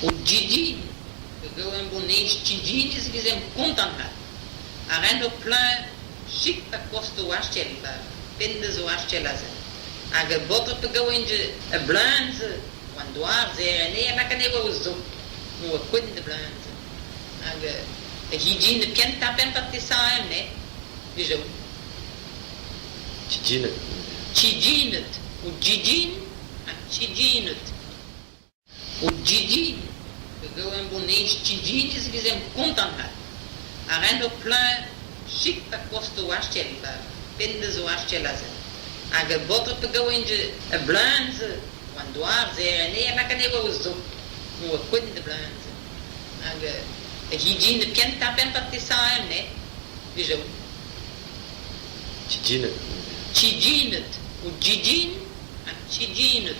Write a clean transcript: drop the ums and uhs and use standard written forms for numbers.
O Gigi, que eu embonei Gigi, se quiser contentar. A renda plan, chic para costa o astel, pendas o astel azul. A gabota para go into a blanze, quando há zero, nem a macaneira usou, no quando de blanze. A Gigi, ne pianta penta te saem, né? Vejam. Chiginet. O Gigi, a Chiginet. O Gigi, que eu embonei Gigi, se quiser contentar. A renda plan, chic para costa o astel, pendas o astel azul. A gabota para go into a blanze, quando há zero, nem a macaneira usou, no quando de blanze. A Gigi, ne pianta penta te saem, né? Vejam. Chiginet. O Gigi, a Chiginet.